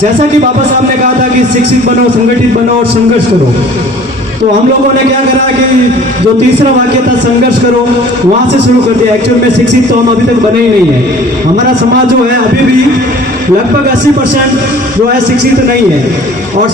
जैसा कि बाबा साहब ने कहा था कि शिक्षित बनो, संगठित बनो और संघर्ष करो, तो हम लोगों ने क्या करा कि जो तीसरा वाक्य था संघर्ष करो, वहाँ से शुरू कर दिया। एक्चुअल में शिक्षित तो हम अभी तक बने ही नहीं है। हमारा समाज जो है अभी भी लगभग 80% जो है शिक्षित नहीं है। और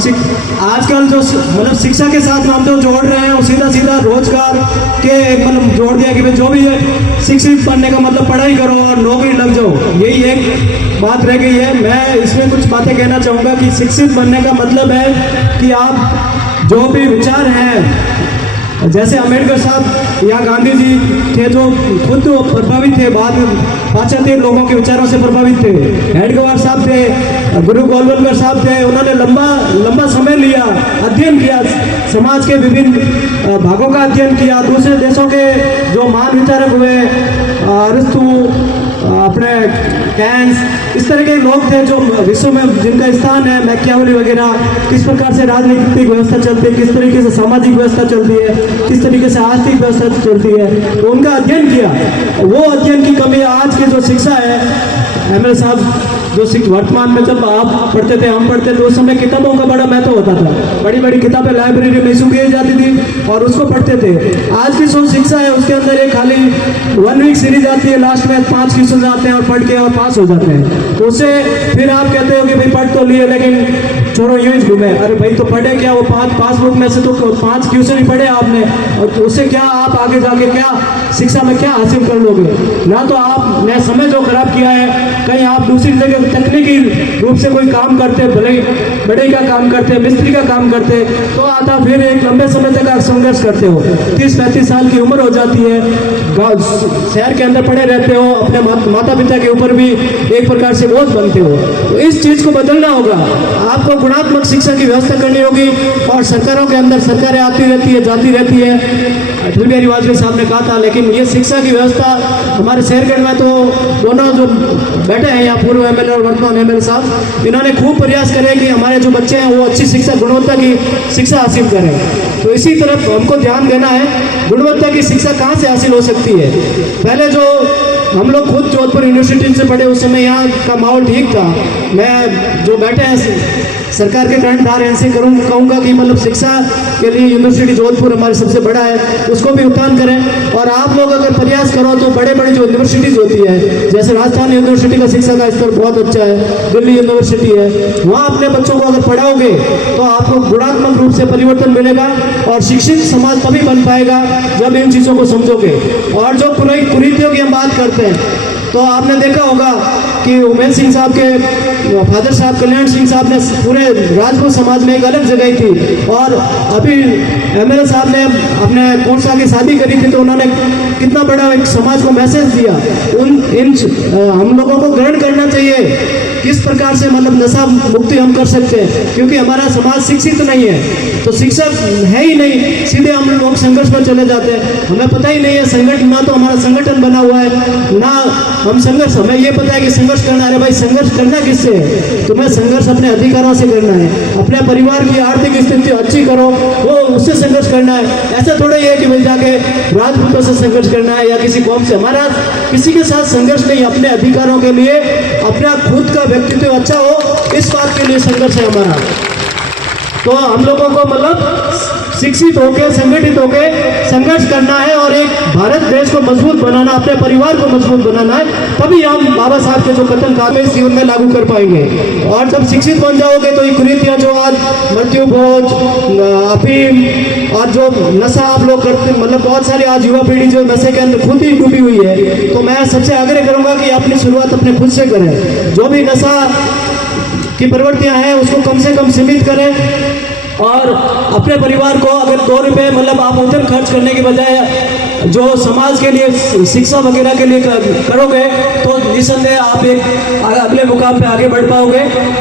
आजकल जो मतलब शिक्षा के साथ हम जो जोड़ रहे हैं वो सीधा सीधा रोजगार के मतलब जोड़ दिया कि भाई जो भी है शिक्षित बनने का मतलब पढ़ाई करो और नौकरी लग जाओ, यही एक बात रह गई है। मैं इसमें कुछ बातें कहना चाहूँगा कि शिक्षित बनने का मतलब है कि आप जो भी विचार हैं, जैसे अम्बेडकर साहब या गांधी जी थे जो खुद प्रभावित थे, बाद में पाश्चात्य लोगों के विचारों से प्रभावित थे। हेडगेवार साहब थे, गुरु गोलवलकर साहब थे, उन्होंने लंबा समय लिया, अध्ययन किया, समाज के विभिन्न भागों का अध्ययन किया। दूसरे देशों के जो महान विचारक हुए, अरिस्तु, अपने कैंस, इस तरह के लोग थे जो विश्व में जिनका स्थान है, मैकियावेली वगैरह, किस प्रकार से राजनीतिक व्यवस्था चलती है, किस तरीके से सामाजिक व्यवस्था चलती है, किस तरीके से आर्थिक व्यवस्था चलती है, तो उनका अध्ययन किया। वो अध्ययन की कमी आज की जो शिक्षा है, एमएलए साहब जो वर्तमान में जब आप पढ़ते थे, हम पढ़ते थे, उस समय किताबों का बड़ा महत्व होता था। बड़ी बड़ी किताबें लाइब्रेरी में इशू की जाती थी और उसको पढ़ते थे। आज की जो शिक्षा है उसके अंदर एक खाली 1 वीक सीरीज आती है, लास्ट में 5 क्वेश्चन आते हैं और पढ़ के और पास हो जाते हैं। तो उससे फिर आप कहते हो कि भाई पढ़ तो लिए लेकिन छोड़ो यूं ही घूमे। अरे भाई तो पढ़े क्या, वो 5 पासबुक में से तो 5 क्वेश्चन ही पढ़े आपने, और तो उससे क्या आप आगे जाके क्या शिक्षा में क्या हासिल कर लोगे? ना तो आपने समय जो खराब किया है, कहीं आप दूसरी जगह तकनीकी रूप से कोई काम करते, भले बड़े का काम करते, मिस्त्री का काम करते, तो आता फिर एक लंबे समय तक आप संघर्ष करते हो। 30-35 साल की उम्र हो जाती है, गाँव शहर के अंदर पड़े रहते हो, अपने माता पिता के ऊपर भी एक प्रकार से बोझ बनते हो। तो इस चीज़ को बदलना होगा। आपको गुणात्मक शिक्षा की व्यवस्था करनी होगी। और सरकारों के अंदर सरकारें आती रहती है, जाती रहती है, अटल बिहारी वाजपेयी साहब ने कहा था, लेकिन ये शिक्षा की व्यवस्था हमारे शहरगढ़ में तो दोनों जो बैठे हैं यहाँ, पूर्व एमएलए और वर्तमान एमएलए साहब, इन्होंने खूब प्रयास करे कि हमारे जो बच्चे हैं वो अच्छी शिक्षा, गुणवत्ता की शिक्षा हासिल करें। तो इसी तरफ हमको ध्यान देना है। गुणवत्ता की शिक्षा कहाँ से हासिल हो सकती है? पहले जो हम लोग खुद जोधपुर यूनिवर्सिटी से पढ़े, उस समय यहाँ का माहौल ठीक था। मैं जो बैठे हैं सरकार के कर्णधार इनसे कहूँगा कि मतलब शिक्षा के लिए यूनिवर्सिटी जोधपुर हमारे सबसे बड़ा है, उसको भी उत्थान करें। और आप लोग अगर प्रयास करो तो बड़े बड़े जो यूनिवर्सिटीज़ होती है, जैसे राजस्थान यूनिवर्सिटी का शिक्षा का स्तर बहुत अच्छा है, दिल्ली यूनिवर्सिटी है, वहाँ अपने बच्चों को अगर पढ़ाओगे तो आपको गुणात्मक रूप से परिवर्तन मिलेगा और शिक्षित समाज तभी बन पाएगा जब इन चीज़ों को समझोगे। और जो कुरीतियों की हम बात करते हैं, तो आपने देखा होगा कि उमेश सिंह साहब के फादर साहब कल्याण सिंह साहब ने पूरे राजपूत समाज में एक अलग जगह थी। और अभी एमएलए साहब ने अपने कोर्सा की शादी करी थी, तो उन्होंने कितना बड़ा एक समाज को मैसेज दिया। हम लोगों को ग्रहण करना चाहिए किस प्रकार से मतलब नशा मुक्ति हम कर सकते हैं, क्योंकि हमारा समाज शिक्षित नहीं है। तो शिक्षा है ही नहीं, सीधे हम लोग संघर्ष में चले जाते हैं। हमें पता ही नहीं है संगठन, ना तो हमारा संगठन बना हुआ है, ना हम संघर्ष, हमें ये पता है कि संघर्ष करना है। भाई संघर्ष करना किससे है? तुम्हें संघर्ष अपने अधिकारों से करना है, अपने परिवार की आर्थिक स्थिति अच्छी करो, वो उससे संघर्ष करना है। ऐसा थोड़ा ही है कि भाई जाके राजपूतों से संघर्ष करना है या किसी कौम से। हमारा किसी के साथ संघर्ष नहीं, अपने अधिकारों के लिए, अपना खुद का व्यक्तित्व अच्छा हो, इस बात के लिए संघर्ष है हमारा। तो हम लोगों को मतलब शिक्षित होकर, संगठित होकर संघर्ष करना है और एक भारत देश को मजबूत बनाना, अपने परिवार को मजबूत बनाना है। तभी हम बाबा साहब के जो कथन काम इस जीवन में लागू कर पाएंगे। और जब शिक्षित बन जाओगे तो ये कुरीतियाँ जो आज मृत्यु भोज, अफीम और जो नशा आप लोग करते, मतलब बहुत सारी आज युवा पीढ़ी जो नशे के अंदर खुद ही डूबी हुई है, तो मैं सबसे आग्रह करूँगा कि अपनी शुरुआत अपने खुद से करें। जो भी नशा की प्रवृत्तियां हैं उसको कम से कम सीमित करें। और अपने परिवार को अगर 2 रुपये मतलब आप उधर खर्च करने के बजाय जो समाज के लिए शिक्षा वगैरह के लिए करोगे तो निसंदेह आप एक अगले मुकाम पे आगे बढ़ पाओगे।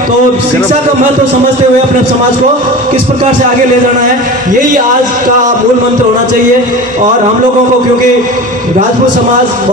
तो शिक्षा का महत्व समझते हुए अपने समाज को किस प्रकार से आगे ले जाना है, यही आज का मूल मंत्र होना चाहिए। और हम लोगों को, क्योंकि राजपूत समाज